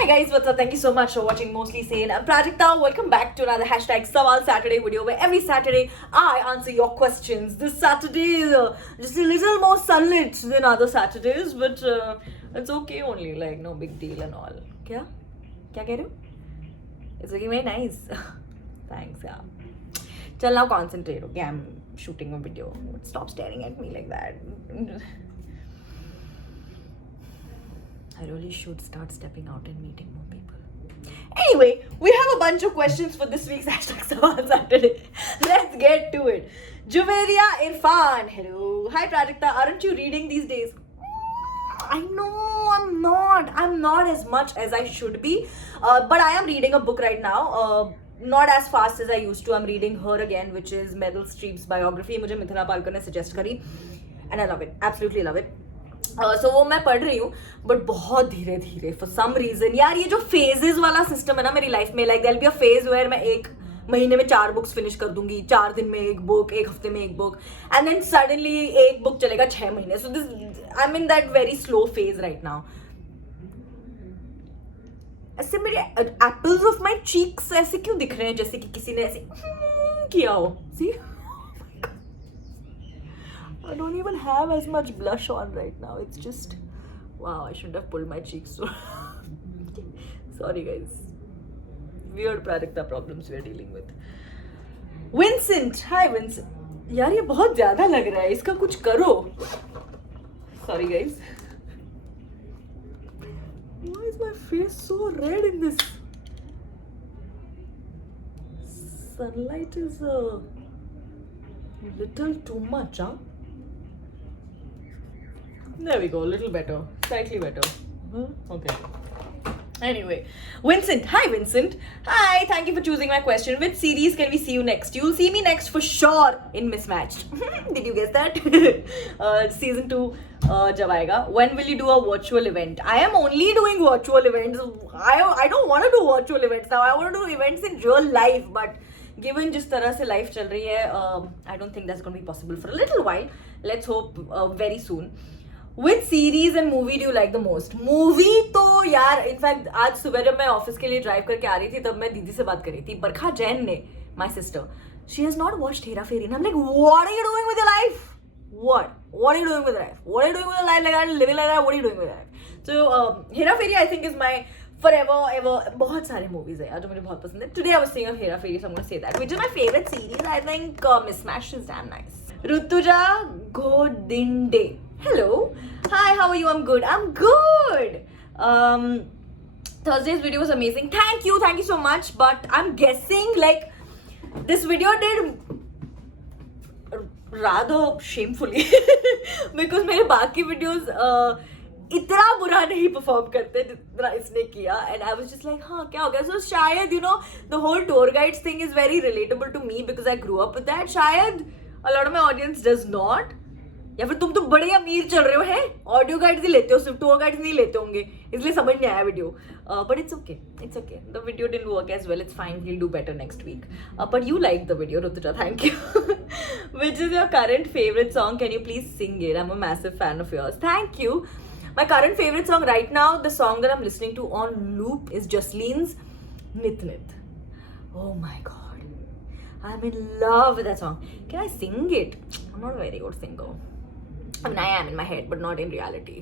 Hi guys, what's up? Thank you so much for watching Mostly Sane. I'm Prajakta. Welcome back to another hashtag Sawal Saturday video where every Saturday I answer your questions. This Saturday is just a little more sunlit than other Saturdays, but it's okay only, like no big deal and all. Kya? Kya keh rahe ho? It's looking very nice. Thanks, yeah. Chal now concentrate, okay? I'm shooting a video. Stop staring at me like that. I really should start stepping out and meeting more people. Anyway, we have a bunch of questions for this week's hashtag Sawal Saturday. Let's get to it. Juveria Irfan, hello. Hi Prajakta, aren't you reading these days? I know I'm not. I'm not as much as I should be. But I am reading a book right now. Not as fast as I used to. I'm reading Her Again, which is Meryl Streep's biography. मुझे मिथिला पालकर ने suggest करी. And I love it. Absolutely love it. So वो मैं पढ़ रही हूँ but बहुत धीरे धीरे फॉर सम रीजन. यार ये जो फेजेस वाला सिस्टम है ना मेरी लाइफ में, like there will be a phase where मैं एक महीने में 4 बुक्स फिनिश कर दूंगी, 4 दिन में एक बुक, एक हफ्ते में एक बुक, एंड देन सडनली एक बुक चलेगा 6 महीने. So this I am in that very slow phase right now. ऐसे मेरे एप्पल्स ऑफ माई चीक्स ऐसे क्यों दिख रहे हैं जैसे कि किसी ने ऐसे किया हो. सी I don't even have as much blush on right now. It's just, wow, I shouldn't have pulled my cheeks so. Sorry guys. Weird Prajakta problems we're dealing with. Vincent, hi Vincent. यार ये बहुत ज़्यादा लग रहा है, इसका कुछ करो. Sorry guys. Why is my face so red in this? Sunlight is a little too much, huh? There we go, a little better, slightly better. Okay. Anyway, Vincent. Hi, Vincent. Hi, thank you for choosing my question. Which series can we see you next? You'll see me next for sure in Mismatched. Did you guess that? Season 2 jab aayega. When will you do a virtual event? I am only doing virtual events. I don't want to do virtual events now. I want to do events in real life, but given जिस तरह से life चल रही है, I don't think that's going to be possible for a little while. Let's hope very soon. Which series and movie do you like the most? Movie तो यार, in fact आज सुबह जब मैं ऑफिस के लिए ड्राइव करके आ रही थी तब मैं दीदी से बात कर रही थी. बरखा जैन ने, my sister, she has not watched Hera Fairy. And I'm like, what are you doing with your life? What are you doing with your life? What are you doing with your life? Like I'm living like that. What are you doing with your life? So Hera Fairy I think is my forever ever. बहुत सारे movies है यार जो मुझे बहुत पसंद है. Today I was seeing of Hera Fairy, so I'm going to say that, which is my favorite series. I think Mismatched is damn nice. Rutuja Godinde. Hello. Hi, how are you? I'm good. I'm good. Thursday's video was amazing. Thank you so much. But I'm guessing like this video did rather shamefully because मेरे बाकी videos इतना बुरा नहीं perform करते जितना इसने किया. And I was just like, हाँ क्या हो गया? So शायद you know the whole tour guides thing is very relatable to me because I grew up with that. शायद a lot of my audience does not. या फिर तुम तो बड़े अमीर चल रहे हो हैं, ऑडियो गाइड्स ही लेते हो, सिर्फ टूर गाइड्स नहीं लेते होंगे, इसलिए समझ नहीं आया video. But it's okay, the video didn't work as well. It's fine, we'll do better next week. But you like the video Rutuja, thank you. Which is your current favourite song? Can you please sing it? I am a massive fan of yours. Thank you. My current favorite song right now, the song that I'm listening to on loop is Jasline's Nit Nit. Oh my god, I'm in love with that song. Can I sing it? I'm not a very good singer. I mean, I am in my head, but not in reality.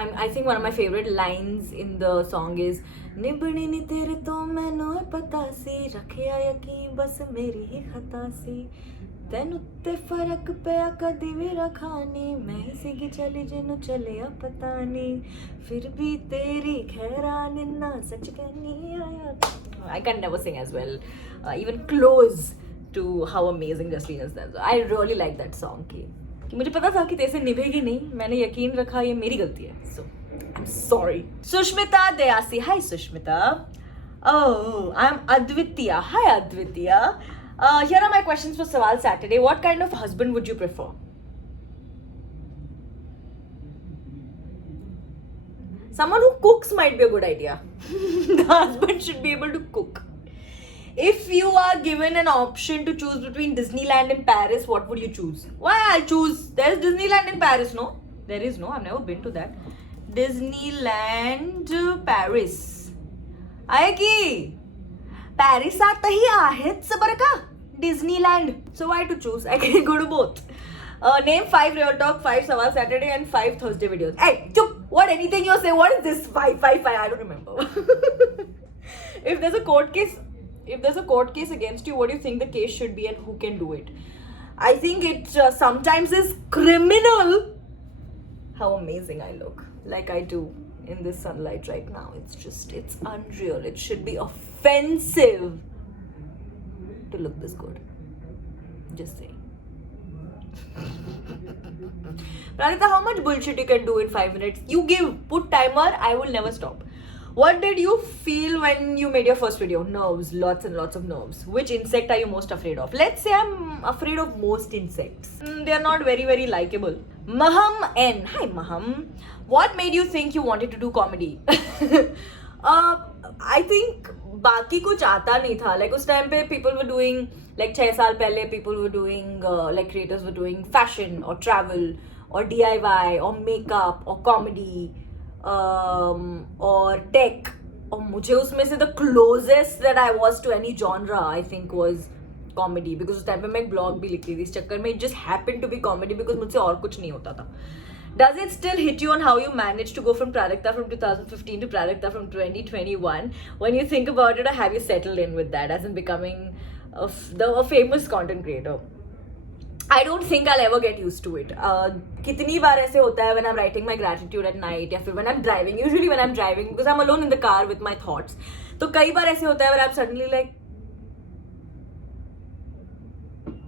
I think one of my favorite lines in the song is निबड़ी नी तेरे तो मैनू पता सी, रखिया यकीन बस मेरी ही खता सी, तेनू ते फर्क पिया कदी भी रखानी, मैं ही सीगी चली जिनू चलिया पता नी, फिर भी तेरी खैरा निन्ना सच कहनी आया. I can never sing as well, even close to how amazing Jasleen is. So I really like that song कि मुझे पता था कि तेरे से निभेगी नहीं, मैंने यकीन रखा, ये मेरी गलती है. So I'm sorry. Sushmita Dayasi. Hi Sushmita. Oh, I'm Advitya. Hi Advitya. Here are my questions for Sawal Saturday. What kind of husband would you prefer? Someone who cooks might be a good idea. The husband should be able to cook. If you are given an option to choose between Disneyland and Paris, what would you choose? Why I'll choose? There's Disneyland in Paris, no? There is no. I've never been to that. Disneyland Paris. आहे की पॅरिसातही आहेच बरं का Disneyland. So why to choose? I can go to both. Name 5 Real Talk, 5 Sawal Saturday and 5 Thursday videos. Hey, chup! What? Anything you say? What is this? 5, 5, 5? I don't remember. If there's a court case against you, what do you think the case should be and who can do it? I think it sometimes is criminal how amazing I look, like I do in this sunlight right now. It's unreal. It should be offensive to look this good. Just saying. Pranita, how much bullshit you can do in 5 minutes? You put timer, I will never stop. What did you feel when you made your first video? Nerves, lots and lots of nerves. Which insect are you most afraid of? Let's say I'm afraid of most insects. They are not very, very likable. Maham N. Hi Maham. What made you think you wanted to do comedy? I think बाकी कुछ आता नहीं था. Like उस time पे people were doing, like 6 साल पहले people were doing, like creators were doing fashion or travel or DIY or makeup or comedy or tech. और मुझे उसमें से the closest that I was to any genre I think was comedy, because उस time पे मैं एक blog भी लिख रही थी इस चक्कर में. It just happened to be comedy because मुझसे और कुछ नहीं होता था. Does it still hit you on how you managed to go from Prajakta from 2015 to Prajakta from 2021? When you think about it, or have you settled in with that as in becoming a famous content creator? I don't think I'll ever get used to it. कितनी बार ऐसे होता है when I'm writing my gratitude at night या फिर when I'm driving. Usually when I'm driving, because I'm alone in the car with my thoughts. तो कई बार ऐसे होता है when I'm suddenly like,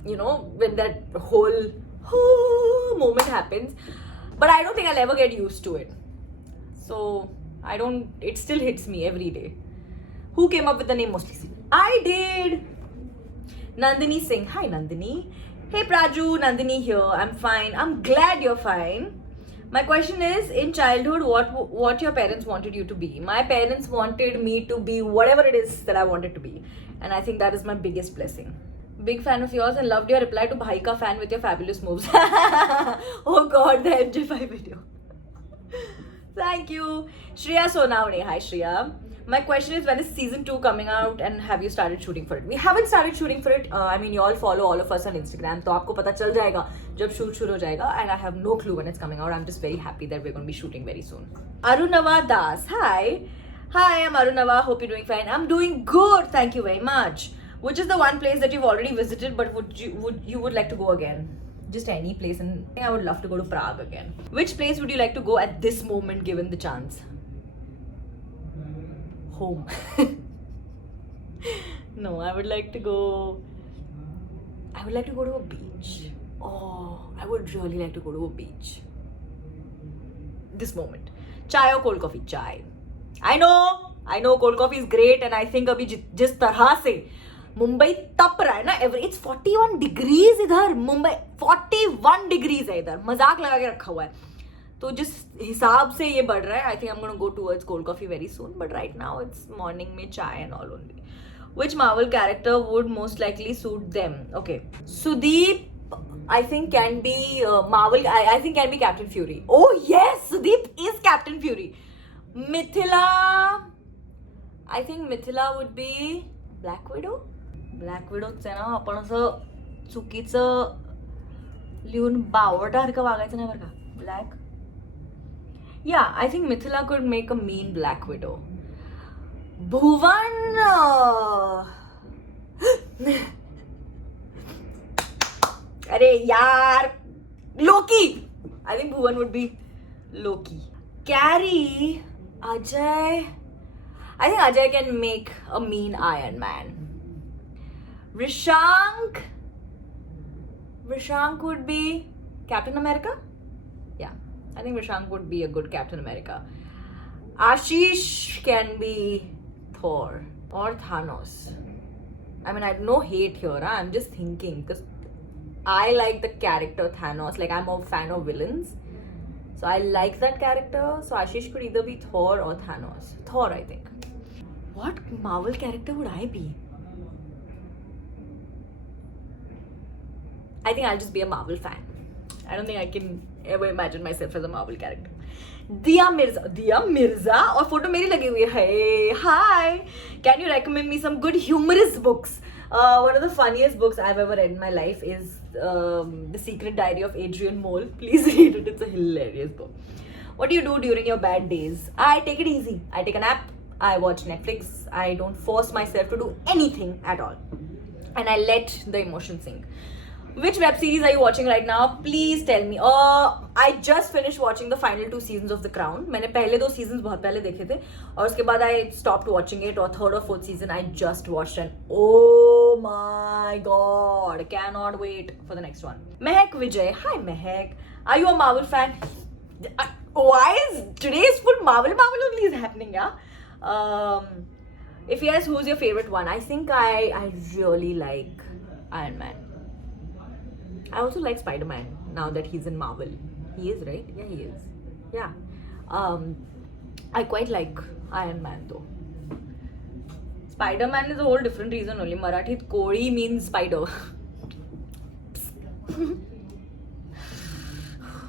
you know, when that whole moment happens. But I don't think I'll ever get used to it. So, it still hits me every day. Who came up with the name Mostly Seen? I did! Nandini Singh. Hi Nandini. Hey Praju, Nandini here. I'm fine. I'm glad you're fine. My question is, in childhood, what your parents wanted you to be? My parents wanted me to be whatever it is that I wanted to be. And I think that is my biggest blessing. Big fan of yours and loved your reply to Bhai Ka fan with your fabulous moves. Oh god, the MJ5 video. Thank you. Shreya Sonavane. Hi Shreya. My question is, when is season 2 coming out and have you started shooting for it? We haven't started shooting for it. I mean, you all follow all of us on Instagram. So आपको पता चल जाएगा जब shoot शुरू हो जाएगा. And I have no clue when it's coming out. I'm just very happy that we're going to be shooting very soon. Arunava Das. Hi. Hi, I'm Arunava. Hope you're doing fine. I'm doing good. Thank you very much. Which is the one place that you've already visited but would you like to go again? Just any place, and I would love to go to Prague again. Which place would you like to go at this moment given the chance? Home. No, I would like to go to a beach. Oh, I would really like to go to a beach. This moment. Chai or cold coffee? Chai. I know cold coffee is great, and I think अभी जिस तरह से मुंबई तप रहा है ना, it's 41 degrees इधर. Mumbai 41 degrees है इधर, मजाक लगा के रखा हुआ है. तो जिस हिसाब से ये बढ़ रहा है, I think I'm going to go towards cold coffee very soon. But right now it's morning में chai and all only. Which Marvel character would most likely suit them? Okay, Sudeep, I think can be Marvel. I think can be Captain Fury. Oh yes, Sudeep is Captain Fury. Mithila, I think Mithila would be Black Widow. Black Widowच आहे ना, आपण असं चुकीचं लिहून बावटासारखं वागायचं नाही बरं का. Black. Yeah, I think Mithila could make a mean Black Widow. Bhuvan. अरे यार, Loki. I think Bhuvan would be Loki. Carrie, Ajay. I think Ajay can make a mean Iron Man. Rishank would be Captain America? Yeah, I think Rishank would be a good Captain America. Ashish can be Thor or Thanos. I mean, I have no hate here, I'm just thinking because I like the character Thanos. Like, I'm a fan of villains, so I like that character. So Ashish could either be Thor or Thanos. Thor, I think. What Marvel character would I be? I think I'll just be a Marvel fan. I don't think I can ever imagine myself as a Marvel character. Diya Mirza और photo मेरी लगी हुई है. Hey, hi. Can you recommend me some good humorous books? One of the funniest books I've ever read in my life is The Secret Diary of Adrian Mole. Please read it. It's a hilarious book. What do you do during your bad days? I take it easy. I take a nap. I watch Netflix. I don't force myself to do anything at all. And I let the emotion sink. Which web series are you watching right now? Please tell me. I just finished watching the final 2 seasons of The Crown. मैंने पहले 2 seasons बहुत पहले देखे थे और उसके बाद I stopped watching it और 3rd or 4th season I just watched and oh my god, cannot wait for the next one. Mehak Vijay. Hi Mehak. Are you a Marvel fan? Why is today's full Marvel only is happening, yeah? If yes, who's your favorite one? I think I really like Iron Man. I also like Spider-Man now that he's in Marvel. He is, right? Yeah, he is. Yeah. I quite like Iron Man though. Spider-Man is a whole different reason only. Marathi Kori means spider.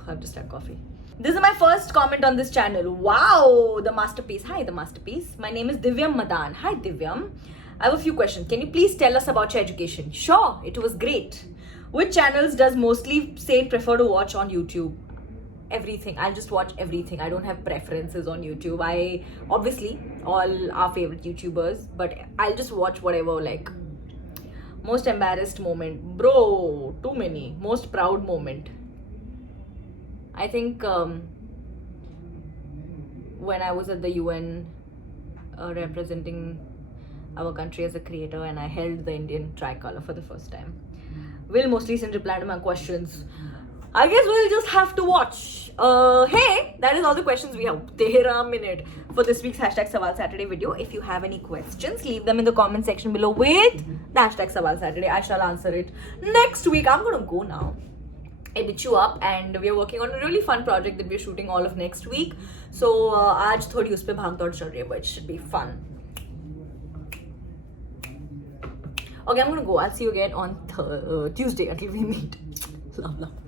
I've just had coffee. This is my first comment on this channel. Wow, the masterpiece. Hi, the masterpiece. My name is Divyam Madan. Hi, Divyam. I have a few questions. Can you please tell us about your education? Sure, it was great. Which channels does mostly Saint prefer to watch on YouTube? Everything. I'll just watch everything. I don't have preferences on YouTube. I obviously all our favorite YouTubers, but I'll just watch whatever. Like most embarrassed moment, bro. Too many. Most proud moment. I think when I was at the UN representing our country as a creator and I held the Indian tricolor for the first time. Will mostly send reply to my questions. I guess we'll just have to watch. Hey, that is all the questions we have. 13 minutes for this week's #Sawal Saturday video. If you have any questions, leave them in the comment section below with the #Sawal Saturday. I shall answer it next week. I'm gonna go now. I bitch you up and we're working on a really fun project that we're shooting all of next week. So आज थोड़ी उस पे भाग दौड़ चल रही है, but it should be fun. Okay, I'm gonna go. I'll see you again on Tuesday until we meet. Love.